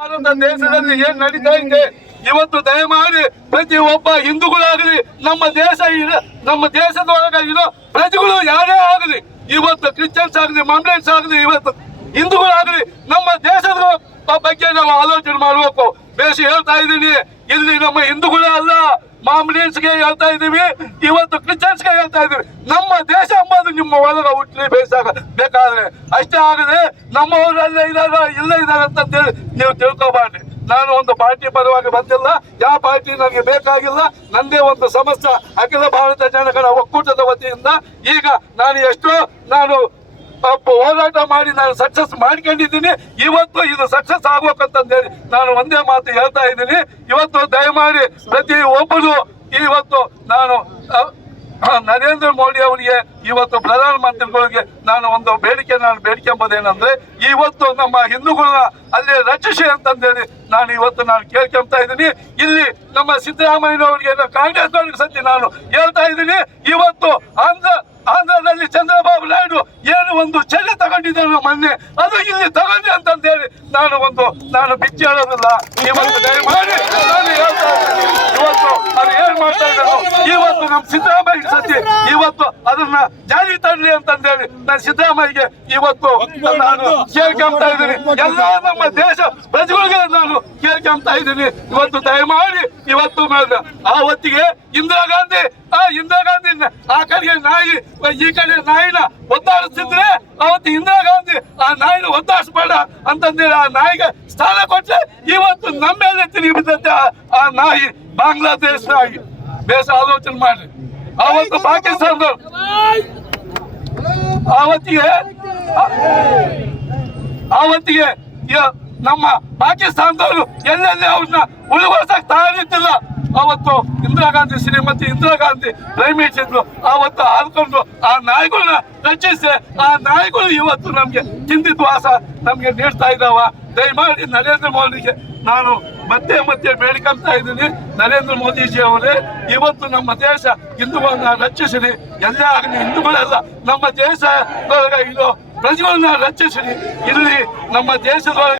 ದೇಶದಲ್ಲಿ ಏನ್ ನಡೀತಾ ಇದೆ? ಇವತ್ತು ದಯಮಾಡಿ ಪ್ರತಿ ಒಬ್ಬ ಹಿಂದೂಗಳಾಗಲಿ, ನಮ್ಮ ದೇಶ ನಮ್ಮ ದೇಶದೊಳಗಾಗಿರೋ ಪ್ರಜೆಗಳು ಯಾರೇ ಆಗಲಿ, ಇವತ್ತು ಕ್ರಿಶ್ಚಿಯನ್ಸ್ ಆಗಲಿ ಮಾಮ್ಲೇಟ್ಸ್ ಆಗಲಿ, ಇವತ್ತು ಹಿಂದೂಗಳಾಗಲಿ, ನಮ್ಮ ದೇಶದ ಬಗ್ಗೆ ನಾವು ಆಲೋಚನೆ ಮಾಡಬೇಕು. ಬೇಸಿ ಹೇಳ್ತಾ ಇದ್ದೀನಿ, ಇಲ್ಲಿ ನಮ್ಮ ಹಿಂದೂಗಳೇ ಅಲ್ಲ ಮಾಮ್ಲೇಟ್ಸ್ಗೆ ಹೇಳ್ತಾ ಇದೀವಿ ಇವತ್ತು ಕ್ರಿಶ್ಚಿಯನ್ಸ್ಗೆ ಹೇಳ್ತಾ ಇದೀವಿ ನಮ್ಮ ದೇಶ ನಿಮ್ಮ ಒಳಗ ಹುಟ್ಲಿ ಬೇಸಾಗ ಬೇಕಾದ್ರೆ. ಅಷ್ಟೇ ಆಗದೆ ನಮ್ಮವರಲ್ಲೇ ಇದಾಗ ಇಲ್ಲ ಇದಾರೆ ಅಂತ ಹೇಳಿ ನೀವು ತಿಳ್ಕೊಬಾರ್ರಿ ನಾನು ಒಂದು ಪಾರ್ಟಿ ಪರವಾಗಿ ಬಂದಿಲ್ಲ, ಯಾವ ಪಾರ್ಟಿ ನನಗೆ ಬೇಕಾಗಿಲ್ಲ, ನಂದೇ ಒಂದು ಸಮಸ್ಯೆ. ಅಖಿಲ ಭಾರತ ಜನಗಳ ಒಕ್ಕೂಟದ ವತಿಯಿಂದ ಈಗ ನಾನು ಎಷ್ಟೋ ನಾನು ಹೋರಾಟ ಮಾಡಿ ನಾನು ಸಕ್ಸಸ್ ಮಾಡ್ಕೊಂಡಿದ್ದೀನಿ. ಇವತ್ತು ಇದು ಸಕ್ಸಸ್ ಆಗ್ಬೇಕಂತಂದೇಳಿ ನಾನು ಒಂದೇ ಮಾತು ಹೇಳ್ತಾ ಇದ್ದೀನಿ. ಇವತ್ತು ದಯಮಾಡಿ ಪ್ರತಿ ಒಬ್ಬರು ಇವತ್ತು ನಾನು ನರೇಂದ್ರ ಮೋದಿ ಅವರಿಗೆ ಇವತ್ತು ಪ್ರಧಾನ ಮಂತ್ರಿಗಳಿಗೆ ನಾನು ಒಂದು ಬೇಡಿಕೆ, ನಾನು ಬೇಡಿಕೆ ಎಂಬುದೇನಂದ್ರೆ ಇವತ್ತು ನಮ್ಮ ಹಿಂದೂಗಳನ್ನ ಅಲ್ಲಿ ರಚಿಸಿ ಅಂತಂದೇಳಿ ನಾನು ಇವತ್ತು ನಾನು ಕೇಳ್ಕೊಂತ ಇದ್ದೀನಿ. ಇಲ್ಲಿ ನಮ್ಮ ಸಿದ್ದರಾಮಯ್ಯನವರಿಗೆ ಕಾಂಗ್ರೆಸ್ ಸತ್ಯ ನಾನು ಹೇಳ್ತಾ ಇದ್ದೀನಿ. ಇವತ್ತು ಆಂಧ್ರ, ಆಂಧ್ರದಲ್ಲಿ ಚಂದ್ರಬಾಬು ನಾಯ್ಡು ಏನು ಒಂದು ಚಳಿ ತಗೊಂಡಿದ್ದಾನೋ ಮೊನ್ನೆ, ಅದು ಇಲ್ಲಿ ತಗೊಂಡೆ ಅಂತಂದೇಳಿ ನಾನು ಒಂದು, ನಾನು ಬಿಚ್ಚಿ ಹೇಳೋದಿಲ್ಲ. ಇವತ್ತು ದಯಮಾಡಿ ನಾನು ಹೇಳ್ತಾ ಇದ್ದೀನಿ. ಇವತ್ತು ಅದು ಏನ್ ಮಾಡ್ತಾ ಇದ್ದಾರೆ ಇವತ್ತು ನಮ್ಮ ಸಿದ್ದರಾಮಯ್ಯ ಸತ್ಯ ಇವತ್ತು ಅದನ್ನ ಜಾರಿ ತರಲಿ ಅಂತಂದೇಳಿ ನಾನು ಸಿದ್ದರಾಮಯ್ಯಗೆ ಇವತ್ತು ನಾನು ಕೇಳ್ಕೊಂತಾ ಇದ್ದೀನಿ. ಎಲ್ಲ ನಮ್ಮ ದೇಶ ಪ್ರಜೆಗಳಿಗೆ ನಾನು ಕೇಳ್ಕೊಂತಾ ಇದ್ದೀನಿ. ಇವತ್ತು ದಯಮಾಡಿ ಇವತ್ತು ಆ ಹೊತ್ತಿಗೆ ಇಂದಿರಾ ಗಾಂಧಿ ಆ ಇಂದಿರಾ ಗಾಂಧಿ ಆ ಕಡೆಗೆ ನಾಯಿ ಈ ಕಡೆ ನಾಯಿನ ಒತ್ತಾಡಿಸ್ತಿದ್ರೆ ಅವತ್ತು ಇಂದಿರಾ ಗಾಂಧಿ ಆ ನಾಯಿನ ಒತ್ತಾಡಿಸ್ಬೇಡ ಅಂತಂದೇಳಿ ಆ ನಾಯಿಗೆ ಸ್ಥಾನ ಕೊಟ್ಟರೆ ಇವತ್ತು ನಮ್ಮ ಮೇಲೆ ತಿರುಗಿ ಬಿದ್ದತ್ತೆ ಆ- ಆ ನಾಯಿ ಬಾಂಗ್ಲಾದೇಶ ನಾಯಿ. ಬೇಸ ಆಲೋಚನೆ ಮಾಡ್ರಿ. ಅವತ್ತು ಪಾಕಿಸ್ತಾನದವ್ರು. ಆವತ್ತಿಗೆ ಯ- ನಮ್ಮ ಪಾಕಿಸ್ತಾನದವರು ಎಲ್ಲೆಲ್ಲಿ ಅವ್ರನ್ನ ಉಳಿವರ್ಸಕ್ ತಯಾರಿತ್ತಿಲ್ಲ ಅವತ್ತು ಇಂದಿರಾ ಗಾಂಧಿ ಶ್ರೀಮತಿ ಇಂದಿರಾ ಗಾಂಧಿ ಮಿನಿಸ್ಟರ್ ಅವತ್ತು ಆದ್ಕೊಂಡು ಆ ನಾಯಿಗಳನ್ನ ರಚಿಸಿ ಆ ನಾಯಿಗಳು ಇವತ್ತು ನಮ್ಗೆ ಚಿಂತಿತ್ವಾಸ ನಮ್ಗೆ ನೀಡ್ತಾ ಇದ್ದಾವ ದಯಮಾಡಿ ನರೇಂದ್ರ ಮೋದಿಗೆ ನಾನು ಮತ್ತೆ ಮತ್ತೆ ಬೇಡ್ಕೊಂತ ಇದ್ದೀನಿ. ನರೇಂದ್ರ ಮೋದಿಜಿ ಅವರೇ, ಇವತ್ತು ನಮ್ಮ ದೇಶ ಹಿಂದೂಗಳನ್ನ ರಕ್ಷಿಸಿರಿ. ಎಲ್ಲ ಆಗಲಿ ಹಿಂದೂಗಳೆಲ್ಲ ನಮ್ಮ ದೇಶ ಇರೋ ಪ್ರಜೆಗಳನ್ನ ರಕ್ಷಿಸಿರಿ. ಇಲ್ಲಿ ನಮ್ಮ ದೇಶದೊಳಗೆ